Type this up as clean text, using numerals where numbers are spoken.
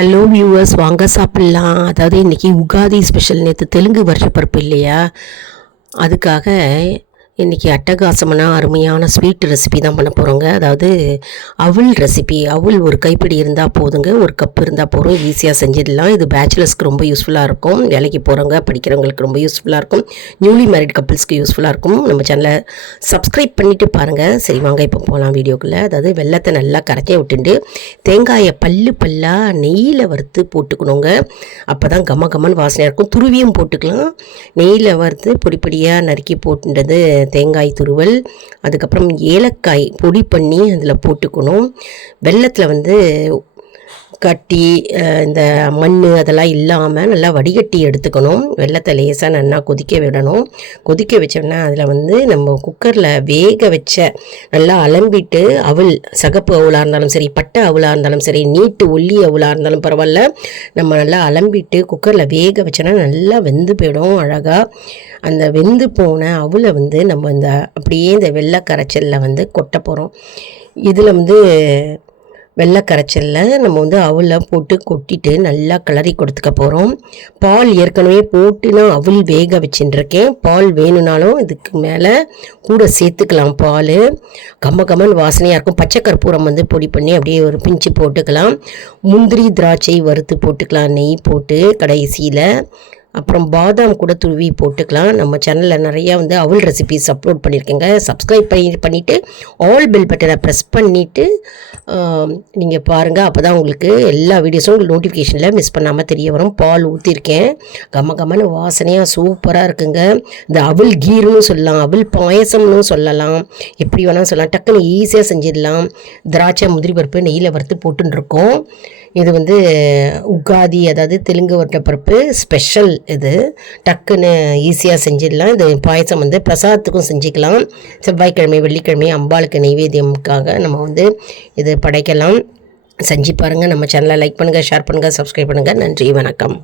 Hello viewers, வாங்க சாப்பிட்லாம். அதாவது இன்றைக்கி உகாதி ஸ்பெஷல். நேற்று தெலுங்கு வருஷப்பருப்பு இல்லையா, அதுக்காக இன்றைக்கி அட்டகாசமான அருமையான ஸ்வீட் ரெசிபி தான் பண்ண போகிறோங்க. அதாவது அவுள் ரெசிபி. அவுள் ஒரு கைப்பிடி இருந்தால் போதுங்க, ஒரு கப் இருந்தால் போதும், ஈஸியாக செஞ்சிடலாம். இது பேச்சுலர்ஸ்க்கு ரொம்ப யூஸ்ஃபுல்லாக இருக்கும், வேலைக்கு போகிறவங்க படிக்கிறவங்களுக்கு ரொம்ப யூஸ்ஃபுல்லாக இருக்கும், நியூலி மேரிட் கப்பிள்ஸ்க்கு யூஸ்ஃபுல்லாக இருக்கும். நம்ம சேனலை சப்ஸ்கிரைப் பண்ணிவிட்டு பாருங்கள். சரி வாங்க இப்போ போகலாம் வீடியோக்குள்ளே. அதாவது வெல்லத்தை நல்லா கரைச்சி விட்டுண்டு தேங்காயை பல்லாக நெய்யில் வறுத்து போட்டுக்கணுங்க. அப்போ தான் கம்மன்னு வாசனையாக இருக்கும். துருவியும் போட்டுக்கலாம். நெய்யில் வறுத்து பொடிப்பொடியாக நறுக்கி போட்டுன்றது தேங்காய் துருவல். அதுக்கப்புறம் ஏலக்காய் பொடி பண்ணி அதில் போட்டுக்கணும். வெல்லத்தில் கட்டி இந்த மண் அதெல்லாம் இல்லாமல் நல்லா வடிகட்டி எடுத்துக்கணும். வெல்லத்தை லேசாக நல்லா கொதிக்க விடணும். கொதிக்க வச்சோம்னா அதில் நம்ம குக்கரில் வேக வச்ச நல்லா அலம்பிட்டு அவல், சகப்பு அவலாக இருந்தாலும் சரி, பட்டை அவலாக இருந்தாலும் சரி, நீட்டு ஒல்லி அவலாக இருந்தாலும் பரவாயில்ல, நம்ம நல்லா அலம்பிட்டு குக்கரில் வேக வச்சோன்னா நல்லா வெந்து போயிடும் அழகாக. அந்த வெந்து போன அவலை நம்ம இந்த அப்படியே இந்த வெள்ளை கரைச்சலில் கொட்ட போகிறோம். இதில் வெள்ளை கரைச்சலில் நம்ம அவலை போட்டு கொட்டிட்டு நல்லா கிளறி கொடுத்துக்க போகிறோம். பால் ஏற்கனவே போட்டு நான் அவல் வேக வச்சுட்டுருக்கேன். பால் வேணும்னாலும் இதுக்கு மேலே கூட சேர்த்துக்கலாம். பால் கம்மன் வாசனையாக இருக்கும். பச்சை கற்பூரம் பொடி பண்ணி அப்படியே ஒரு பிஞ்சு போட்டுக்கலாம். முந்திரி திராட்சை வறுத்து போட்டுக்கலாம் நெய் போட்டு கடைசியில். அப்புறம் பாதாம் கூட துருவி போட்டுக்கலாம். நம்ம சேனலில் நிறையா அவல் ரெசிபிஸ் அப்லோட் பண்ணியிருக்கேங்க. சப்ஸ்கிரைப் பண்ணிவிட்டு ஆல் பெல் பட்டனை ப்ரெஸ் பண்ணிவிட்டு நீங்கள் பாருங்கள். அப்போ தான் உங்களுக்கு எல்லா வீடியோஸும் உங்களுக்கு நோட்டிஃபிகேஷனில் மிஸ் பண்ணாமல் தெரிய வரும். பால் ஊற்றிருக்கேன். கம்மன்னு வாசனையாக சூப்பராக இருக்குங்க. இந்த அவல் கீர்னு சொல்லலாம், அவல் பாயசம்னு சொல்லலாம், எப்படி வேணாலும் சொல்லலாம். டக்குன்னு ஈஸியாக செஞ்சிடலாம். திராட்சை முந்திரி பருப்பு நெய்யில் வறுத்து போட்டுருக்கோம். இது உகாதி, அதாவது தெலுங்கு வருடப்பருப்பு ஸ்பெஷல். இது டக்குன்னு ஈஸியாக செஞ்சிடலாம். இது பாயசம் பிரசாதத்துக்கும் செஞ்சுக்கலாம். செவ்வாய்க்கிழமை வெள்ளிக்கிழமை அம்பாளுக்கு நைவேத்தியமுக்காக நம்ம இது படைக்கலாம். செஞ்சு பாருங்கள். நம்ம சேனலை லைக் பண்ணுங்கள், ஷேர் பண்ணுங்கள், சப்ஸ்கிரைப் பண்ணுங்கள். நன்றி, வணக்கம்.